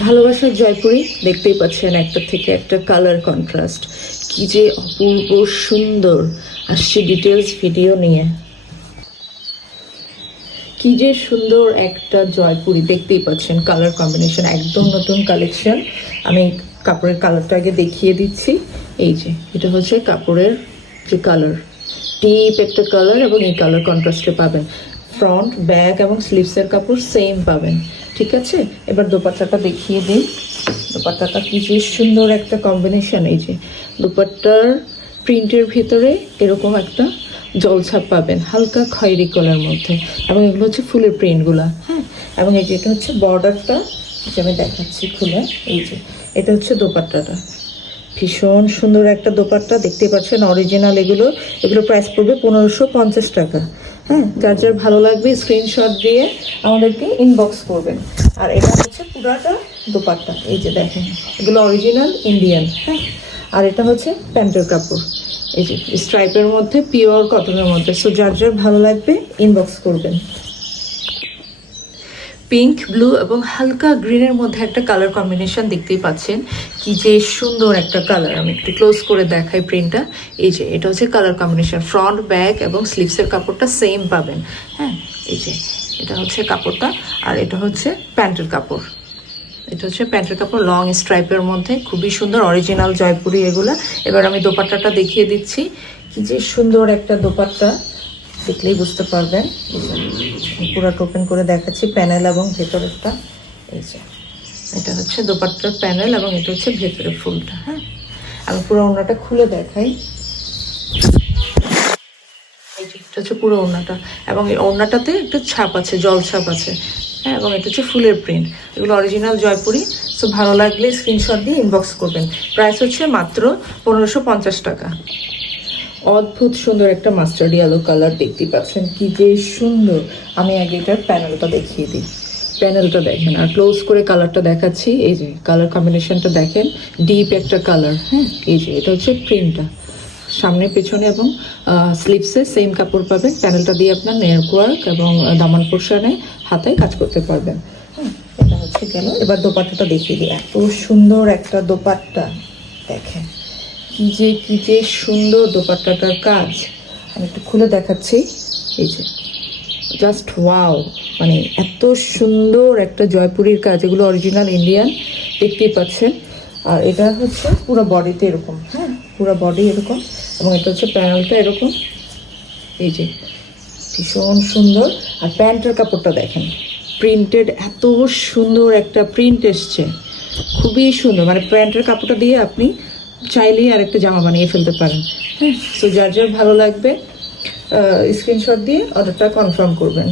ভালোবাসার জয়পুরি দেখতেই পাচ্ছেন, একটা থেকে একটা কালার কন্ট্রাস্ট কি যে অপূর্ব সুন্দর। আসছে ডিটেলস ভিডিও নিয়ে। কি যে সুন্দর একটা জয়পুরি, দেখতেই পাচ্ছেন কালার কম্বিনেশন একদম নতুন কালেকশন। আমি কাপড়ের কালারটা আগে দেখিয়ে দিচ্ছি। এই যে এটা হচ্ছে কাপড়ের যে কালার, ডিপ একটা কালার এবং এই কালার কন্ট্রাস্টে পাবেন। ফ্রন্ট, ব্যাক এবং স্লিভসের কাপড় সেম পাবেন। ঠিক আছে, এবার দোপাট্টাটা দেখিয়ে দিই। দোপাট্টাটা কি যে সুন্দর একটা কম্বিনেশন। এই যে দোপাট্টার প্রিন্টের ভিতরে এরকম একটা জলছাপ পাবেন হালকা খয়েরি কালার মধ্যে, এবং এগুলো হচ্ছে ফুলের প্রিন্টগুলা। হ্যাঁ, এবং এই যে এটা হচ্ছে বর্ডারটা, যে আমি দেখাচ্ছি খুলে। এই যে এটা হচ্ছে দোপাট্টাটা, ভীষণ সুন্দর একটা দোপাট্টা দেখতে পাচ্ছেন। অরিজিনাল এগুলো প্রাইস পড়বে 1550 টাকা। হ্যাঁ, যার যার ভালো লাগবে স্ক্রিনশট দিয়ে আমাদেরকে ইনবক্স করবেন। আর এটা হচ্ছে পুরাটা দোপাট্টা, এই যে দেখেন এগুলো অরিজিনাল ইন্ডিয়ান। হ্যাঁ, আর এটা হচ্ছে প্যান্টের কাপড়, এই যে স্ট্রাইপের মধ্যে, পিওর কটনের মধ্যে। সো যার যার ভালো লাগবে ইনবক্স করবেন। পিঙ্ক, ব্লু এবং হালকা গ্রিনের মধ্যে একটা কালার কম্বিনেশন দেখতেই পাচ্ছেন। কি যে সুন্দর একটা কালার। আমি একটু ক্লোজ করে দেখাই প্রিন্টটা। এই যে এটা হচ্ছে কালার কম্বিনেশন। ফ্রন্ট, ব্যাক এবং স্লিভসের কাপড়টা সেম পাবেন। হ্যাঁ, এই যে এটা হচ্ছে কাপড়টা, আর এটা হচ্ছে প্যান্টের কাপড়। এটা হচ্ছে প্যান্টের কাপড়, লং স্ট্রাইপের মধ্যে, খুবই সুন্দর অরিজিনাল জয়পুরি এগুলা। এবার আমি দোপাট্টাটা দেখিয়ে দিচ্ছি। কি যে সুন্দর একটা দোপাট্টা, দেখলেই বুঝতে পারবেন। পুরো ওপেন করে দেখাচ্ছি, প্যানেল এবং ভেতরেরটা। এই যে এটা হচ্ছে দোপাট্টার প্যানেল এবং এটা হচ্ছে ভেতরের ফুলটা। হ্যাঁ, আমি পুরো ওড়নাটা খুলে দেখাই। এটা হচ্ছে পুরো ওড়নাটা, এবং এই ওড়নাটাতে একটা ছাপ আছে, জল ছাপ আছে। হ্যাঁ, এবং এটা হচ্ছে ফুলের প্রিন্ট। এগুলো অরিজিনাল জয়পুরি। সো ভালো লাগলে স্ক্রিনশট দিয়ে ইনবক্স করবেন। প্রাইস হচ্ছে মাত্র 1550 টাকা। অদ্ভুত সুন্দর একটা মাস্টার্ড ইয়েলো কালার দেখতে পাচ্ছেন, কি যে সুন্দর। আমি আগে এটার প্যানেলটা দেখিয়ে দিই। প্যানেলটা দেখেন, আর ক্লোজ করে কালারটা দেখাচ্ছি। এই যে কালার কম্বিনেশনটা দেখেন, ডিপ একটা কালার। হ্যাঁ, এই যে এটা হচ্ছে প্রিন্টটা, সামনে পেছনে এবং স্লিভসে সেম কাপড় পাবেন। প্যানেলটা দিয়ে আপনার নেক ওয়ার্ক এবং দামান পোর্শনে হাতায় কাজ করতে পারবেন। হ্যাঁ, এটা হচ্ছে গেল। এবার দোপাট্টাটা দেখিয়ে দিই। এত সুন্দর একটা দোপাট্টা দেখেন, কি যে সুন্দর দোপাট্টাটার কাজ। আমি একটু খুলে দেখাচ্ছি। এই যে জাস্ট ওয়াও, মানে এত সুন্দর একটা জয়পুরির কাজ। এগুলো অরিজিনাল ইন্ডিয়ান, দেখতেই পাচ্ছেন। আর এটা হচ্ছে পুরো বডিতে এরকম। হ্যাঁ, পুরো বডি এরকম, এবং এটা হচ্ছে প্যানেলটা এরকম। এই যে ভীষণ সুন্দর। আর প্যান্টের কাপড়টা দেখেন, প্রিন্টেড, এত সুন্দর একটা প্রিন্ট এসছে, খুবই সুন্দর। মানে প্যান্টের কাপড়টা দিয়ে আপনি চাইলেই আরেকটা জামা বানিয়ে ফেলতে পারেন। হ্যাঁ, সো যার যার ভালো লাগবে স্ক্রিনশট দিয়ে অর্ডারটা কনফার্ম করবেন।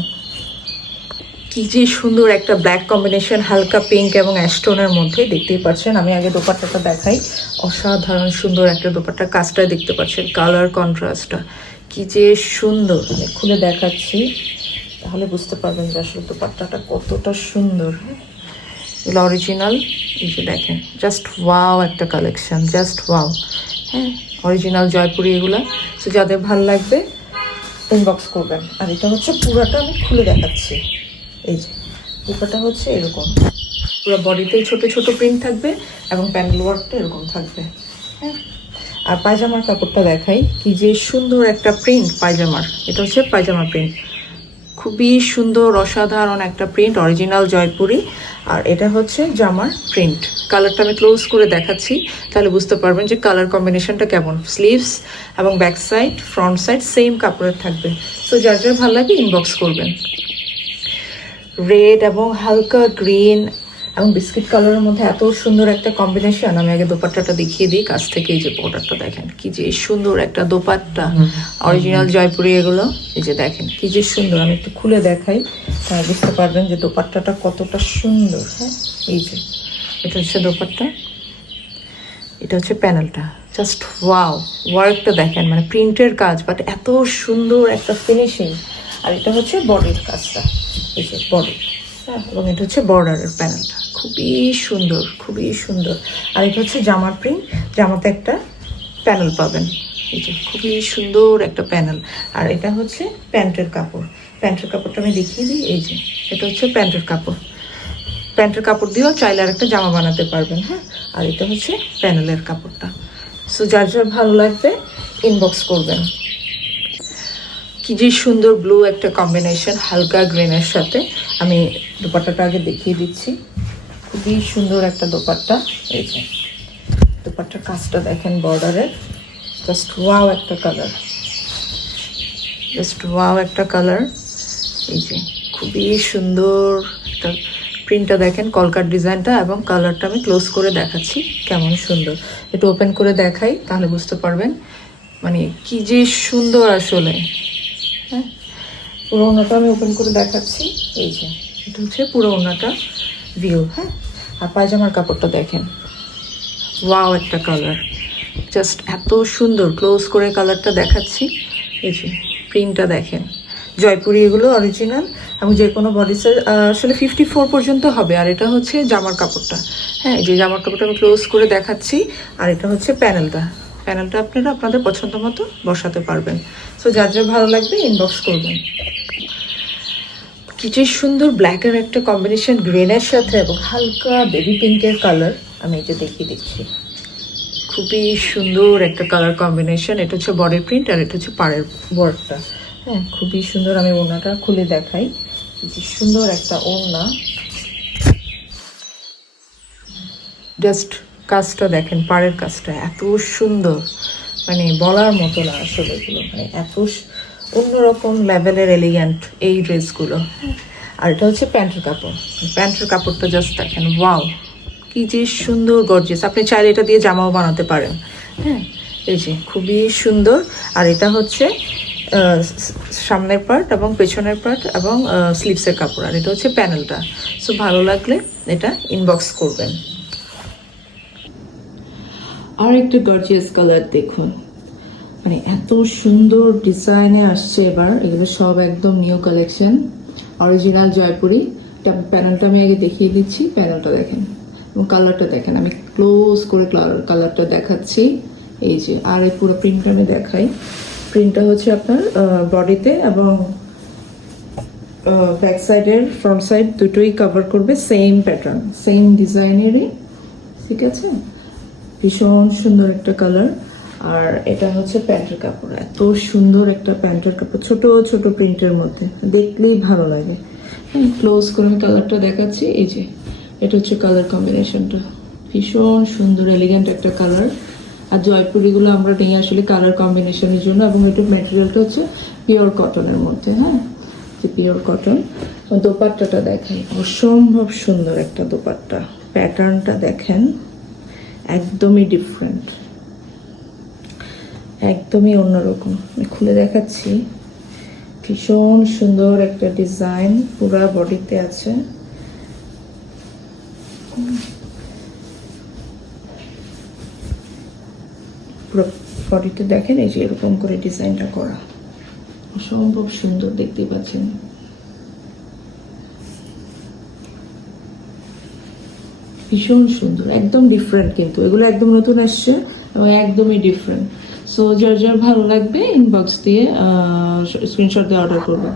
কি যে সুন্দর একটা ব্ল্যাক কম্বিনেশন, হালকা পিঙ্ক এবং অ্যাশটোনের মধ্যে, দেখতেই পাচ্ছেন। আমি আগে দোপাট্টাটা দেখাই। অসাধারণ সুন্দর একটা দোপাট্টা, কাজটা দেখতে পাচ্ছেন, কালার কন্ট্রাস্টটা কি যে সুন্দর। আমি খুলে দেখাচ্ছি, তাহলে বুঝতে পারবেন যে আসলে দোপাট্টাটা কতটা সুন্দর। এগুলো অরিজিনাল। এই যে দেখেন, জাস্ট ওয়াও একটা কালেকশন, জাস্ট ওয়াও। হ্যাঁ, অরিজিনাল জয়পুরি এগুলো। সো যাদের ভালো লাগবে ইনবক্স করবেন। আর এটা হচ্ছে পুরাটা, আমি খুলে দেখাচ্ছি। এই যে পুরোটা হচ্ছে এরকম, পুরো বডিতে ছোট ছোট প্রিন্ট থাকবে এবং প্যানেল ওয়ার্কটা এরকম থাকবে। হ্যাঁ, আর পায়জামার কাপড়টা দেখাই। কি যে সুন্দর একটা প্রিন্ট পায়জামার। এটা হচ্ছে পায়জামা প্রিন্ট, খুবই সুন্দর অসাধারণ একটা প্রিন্ট, অরিজিনাল জয়পুরি। আর এটা হচ্ছে জামার প্রিন্ট। কালারটা আমি ক্লোজ করে দেখাচ্ছি, তাহলে বুঝতে পারবেন যে কালার কম্বিনেশনটা কেমন। স্লিভস এবং back side, front side same কাপড়ের থাকবে। সো যার যার ভালো লাগে ইনবক্স করবেন। রেড এবং হালকা গ্রিন এবং বিস্কিট কালারের মধ্যে এত সুন্দর একটা কম্বিনেশন। আমি আগে দোপাট্টাটা দেখিয়ে দিই কাছ থেকে। এই যে বর্ডারটা দেখেন, কি যে সুন্দর একটা দোপাট্টা, অরিজিনাল জয়পুরি এগুলো। এই যে দেখেন কি যে সুন্দর। আমি একটু খুলে দেখাই, তাহলে বুঝতে পারবেন যে দোপাট্টাটা কতটা সুন্দর। হ্যাঁ, এই যে এটা হচ্ছে দোপাট্টা, এটা হচ্ছে প্যানেলটা। জাস্ট ওয়াও, ওয়ার্কটা দেখেন, মানে প্রিন্টের কাজ, বাট এত সুন্দর একটা ফিনিশিং। আর এটা হচ্ছে বডির কাজটা, এই যে বডি। হ্যাঁ, এবং এটা হচ্ছে বর্ডারের প্যানেলটা, খুবই সুন্দর, খুবই সুন্দর। আর এটা হচ্ছে জামার প্রিন্ট, জামাতে একটা প্যানেল পাবেন। এই যে খুবই সুন্দর একটা প্যানেল। আর এটা হচ্ছে প্যান্টের কাপড়। প্যান্টের কাপড়টা আমি দেখিয়ে দিই। এই যে এটা হচ্ছে প্যান্টের কাপড়, প্যান্টের কাপড় দিয়েও চাইলে আর একটা জামা বানাতে পারবেন। হ্যাঁ, আর এটা হচ্ছে প্যানেলের কাপড়টা। সো যার যার ভালো লাগবে ইনবক্স করবেন। কি যে সুন্দর ব্লু একটা কম্বিনেশন হালকা গ্রিনের সাথে। আমি দোপাট্টাটা আগে দেখিয়ে দিচ্ছি। খুবই সুন্দর একটা দোপাট্টা। এই যে দোপাট্টার কাজটা দেখেন, বর্ডারের জাস্ট ওয়াও একটা কালার, জাস্ট ওয়াও একটা কালার। এই যে খুবই সুন্দর একটা প্রিন্টটা দেখেন, কলকার ডিজাইনটা এবং কালারটা আমি ক্লোজ করে দেখাচ্ছি কেমন সুন্দর। একটু ওপেন করে দেখাই তাহলে বুঝতে পারবেন মানে কি যে সুন্দর আসলে। হ্যাঁ, পুরো ওড়নাটা আমি ওপেন করে দেখাচ্ছি। এই যে এটা হচ্ছে পুরো ওড়নাটা ভিউ। হ্যাঁ, আর পায়জামার কাপড়টা দেখেন, ওয়াও একটা কালার, জাস্ট এত সুন্দর। ক্লোজ করে কালারটা দেখাচ্ছি। এই যে প্রিন্টটা দেখেন, জয়পুরি এগুলো অরিজিনাল এবং যে কোনো বডি সাইজ আসলে 54 পর্যন্ত হবে। আর এটা হচ্ছে জামার কাপড়টা। হ্যাঁ, এই যে জামার কাপড়টা আমি ক্লোজ করে দেখাচ্ছি। আর এটা হচ্ছে প্যানেলটা। প্যানেলটা আপনারা আপনাদের পছন্দ মতো বসাতে পারবেন। সো যার যার ভালো লাগবে ইনবক্স করবেন। কি যে সুন্দর ব্ল্যাকের একটা কম্বিনেশন গ্রিনের সাথে এবং হালকা বেবি পিঙ্কের কালার। আমি এটা দেখিয়ে দিচ্ছি, খুবই সুন্দর একটা কালার কম্বিনেশন। এটা হচ্ছে বডি প্রিন্ট আর এটা হচ্ছে পাড়ের বর্ডটা। হ্যাঁ, খুবই সুন্দর। আমি ওড়নাটা খুলে দেখাই, কি সুন্দর একটা ওড়না। জাস্ট কাজটা দেখেন, পাড়ের কাজটা এত সুন্দর, মানে বলার মতো না আসলে। এগুলো মানে এত অন্যরকম লেভেলের এলিগ্যান্ট এই ড্রেসগুলো। আর এটা হচ্ছে প্যান্টের কাপড়। প্যান্টের কাপড়টা জাস্ট দেখেন, ওয়াও কি যে সুন্দর গর্জিয়াস। আপনি চাইলে এটা দিয়ে জামাও বানাতে পারেন। হ্যাঁ, এই যে খুবই সুন্দর। আর এটা হচ্ছে সামনের পার্ট এবং পেছনের পার্ট এবং স্লিভসের কাপড়। আর এটা হচ্ছে প্যানেলটা। সো ভালো লাগলে এটা ইনবক্স করবেন। আর একটা গর্জিয়াস কালার দেখুন, মানে এত সুন্দর ডিজাইনে আসছে এবার। এগুলো সব একদম নিউ কালেকশন, অরিজিনাল জয়পুরি। প্যানেলটা আমি আগে দেখিয়ে দিচ্ছি। প্যানেলটা দেখেন এবং কালারটা দেখেন। আমি ক্লোজ করে কালারটা দেখাচ্ছি। এই যে, আর এই পুরো প্রিন্টটা আমি দেখাই। প্রিন্টটা হচ্ছে আপনার বডিতে এবং ব্যাক সাইডের ফ্রন্ট সাইড দুটোই কভার করবে সেম প্যাটার্ন, সেম ডিজাইনেরই। ঠিক আছে, ভীষণ সুন্দর একটা কালার। আর এটা হচ্ছে প্যান্টের কাপড়। এত সুন্দর একটা প্যান্টের কাপড়, ছোট ছোট প্রিন্টের মধ্যে, দেখলেই ভালো লাগে। হ্যাঁ, ক্লোজ করে আমি কালারটা দেখাচ্ছি। এই যে এটা হচ্ছে কালার কম্বিনেশনটা, ভীষণ সুন্দর এলিগেন্ট একটা কালার। আর জয়পুরিগুলো আমরা নিয়ে আসলে কালার কম্বিনেশনের জন্য। এবং এটার ম্যাটেরিয়ালটা হচ্ছে পিওর কটনের মধ্যে। হ্যাঁ, যে পিওর কটন। দোপাট্টাটা দেখাই, অসম্ভব সুন্দর একটা দোপাট্টা। প্যাটার্নটা দেখেন, একদমই ডিফারেন্ট, একদমই অন্যরকম। আমি খুলে দেখাচ্ছি, ভীষণ সুন্দর একটা ডিজাইন পুরা বডিতে আছে। পুরো বডিতে দেখেন, এই যে এরকম করে ডিজাইনটা করা, অসম্ভব সুন্দর, দেখতে পাচ্ছেন। ভীষণ সুন্দর, একদম ডিফারেন্ট, কিন্তু এগুলো একদম নতুন আসছে এবং একদমই ডিফারেন্ট। সো যার যার ভালো লাগবে ইনবক্স দিয়ে স্ক্রিনশট দিয়ে অর্ডার করবেন।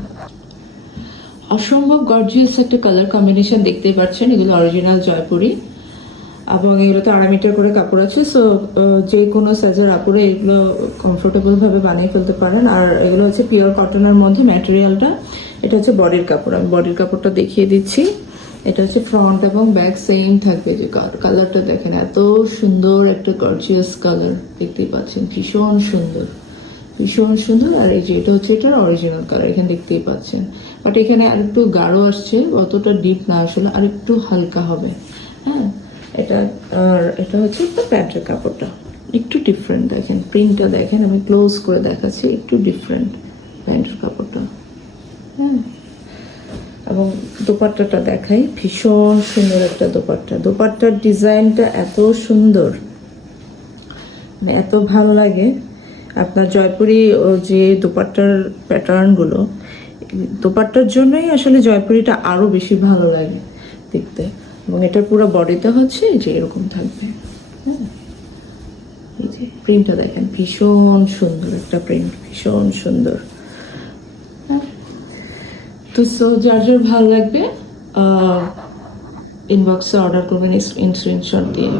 অসম্ভব গর্জিয়াস একটা কালার কম্বিনেশন দেখতেই পাচ্ছেন। এগুলো অরিজিনাল জয়পুরি এবং এগুলোতে 2.5 মিটার করে কাপড় আছে। সো যে কোনো সাইজের কাপড়ে এগুলো কমফোর্টেবল ভাবে বানিয়ে ফেলতে পারেন। আর এগুলো হচ্ছে পিওর কটনের মধ্যে ম্যাটেরিয়ালটা। এটা হচ্ছে বডির কাপড়, আমি বডির কাপড়টা দেখিয়ে দিচ্ছি। এটা হচ্ছে ফ্রন্ট এবং ব্যাক সেম থাকবে। যে কালারটা দেখেন, এত সুন্দর একটা গর্জিয়াস কালার, দেখতেই পাচ্ছেন, ভীষণ সুন্দর, ভীষণ সুন্দর। আর এই যে এটা হচ্ছে এটার অরিজিনাল কালার, এখানে দেখতেই পাচ্ছেন। বাট এখানে আরেকটু গাঢ় আসছে, অতটা ডিপ না আসলে, আরেকটু হালকা হবে। হ্যাঁ, এটা আর এটা হচ্ছে প্যান্টের কাপড়টা, একটু ডিফারেন্ট। দেখেন প্রিন্টটা দেখেন, আমি ক্লোজ করে দেখাচ্ছি, একটু ডিফারেন্ট প্যান্টের কাপড়টা। হ্যাঁ, এবং দোপাট্টাটা দেখাই, ভীষণ সুন্দর একটা দোপাট্টা। দোপাট্টার ডিজাইনটা এত সুন্দর, মানে এত ভালো লাগে। আপনার জয়পুরি যে দোপাট্টার প্যাটার্নগুলো, দোপাট্টার জন্যই আসলে জয়পুরিটা আরও বেশি ভালো লাগে দেখতে। এবং এটার পুরো বডিতে হচ্ছে যে এরকম থাকবে। হ্যাঁ, এই যে প্রিন্টটা দেখেন, ভীষণ সুন্দর একটা প্রিন্ট, ভীষণ সুন্দর। তো সো যার যার ভালো লাগবে ইনবক্সে অর্ডার করবেন স্ক্রিনশট দিয়ে।